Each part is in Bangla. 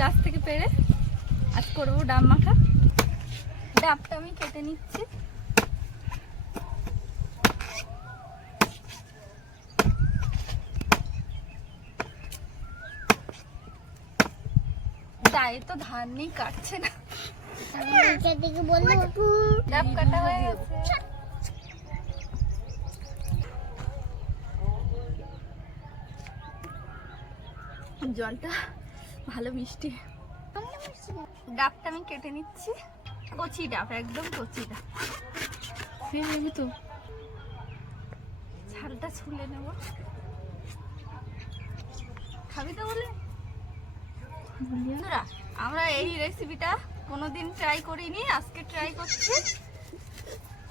গাছ থেকে পেরে আজ করব ডাব মাখা। ডাবটা আমি কেটে নিচ্ছি। গায়ে তো ধান নেই, কাটছে না। ডাব কাটা হয়ে গেছে। জলটা ভালো মিষ্টি। ডাবটা আমি কেটে নিচ্ছি। কচি ডাব একদম কচি ডাব। তো। ছালটা ছুলে নেব। খাবি তো বলে? বন্ধুরা আমরা এই রেসিপিটা কোনোদিন ট্রাই করিনি আজকে ট্রাই করছি।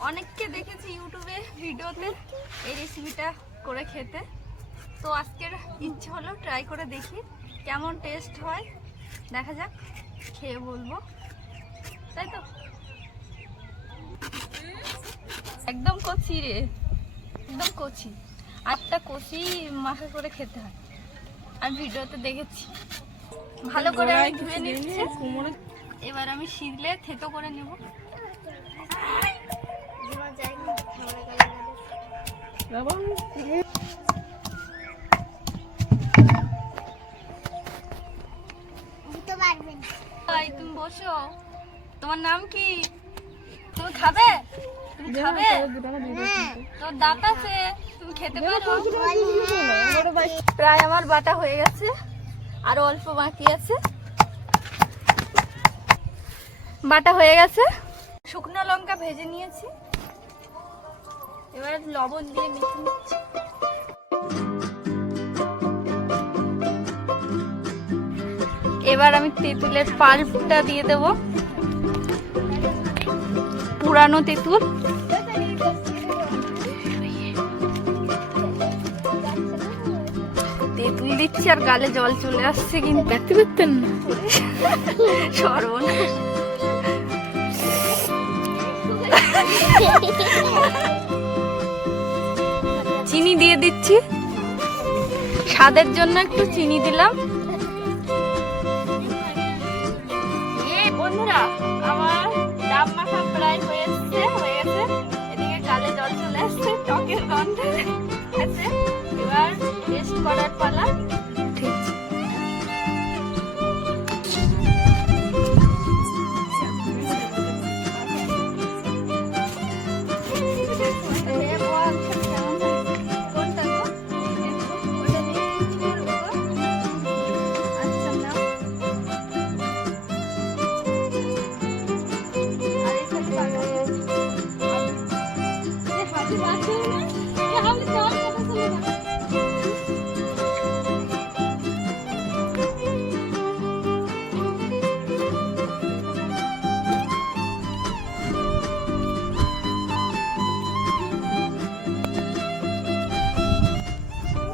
অনেককে দেখেছি ইউটিউবে ভিডিওতে এই রেসিপিটা করে খেতে। তো আজকের ইচ্ছে হলো ট্রাই করে দেখি। কেমন টেস্ট হয়? দেখা যাক খেয়ে বলব। তাই তো? একদম কচি রে একদম কচি। আটটা কচি মাখা করে খেতে হয়। আমি ভিডিওতে দেখেছি। ভালো করে আমি ধুয়ে নিচ্ছি। এবার আমি শিলে থেতো করে নেব। বাবা ভাই, তুমি বসো। তোমার নাম কি? তুমি খাবে? তুমি খাবে? তোর দাঁত আছে, তুমি খেতে পারো। প্রায় আমার বাটা হয়ে গেছে, আরও অল্প বাকি আছে। বাটা হয়ে গেছে। শুকনো লঙ্কা ভেজে নিয়েছি। এবার লবণ দিয়ে মেখে নিচ্ছি। এবার আমি তেঁতুলের পাল্পটা দিয়ে দেব। পুরানো তেঁতুল। তেঁতুল দিচ্ছি আর গালে জল চলে আসছে কিন্তু। দেখতে পারতেন না? সর্বনাশ চিনি দিয়ে দিচ্ছি। স্বাদের জন্য একটু চিনি দিলাম। টকের গন্ধ আছে। এবার টেস্ট করার পালা।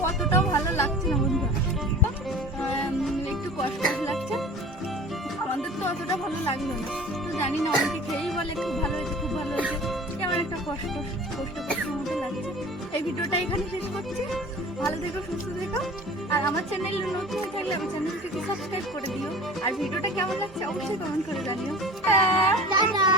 অতটাও ভালো লাগছে না বন্ধুরা একটু কষ্ট লাগছে। আমাদের তো অতটা ভালো লাগল না। তো জানি না, অনেকে খেয়েই বলে খুব ভালো হয়েছে, খুব ভালো হয়েছে। কষ্ট কষ্ট কষ্টের মতো লাগছে এই ভিডিওটা এখানে শেষ করছি। ভালো থেকো, সুস্থ থেকো। আর আমার চ্যানেল নতুন হয়ে থাকলে আমার চ্যানেলটিকে সাবস্ক্রাইব করে দিও। আর ভিডিওটা কেমন লাগছে অবশ্যই কমেন্ট করে জানিও। টাটা!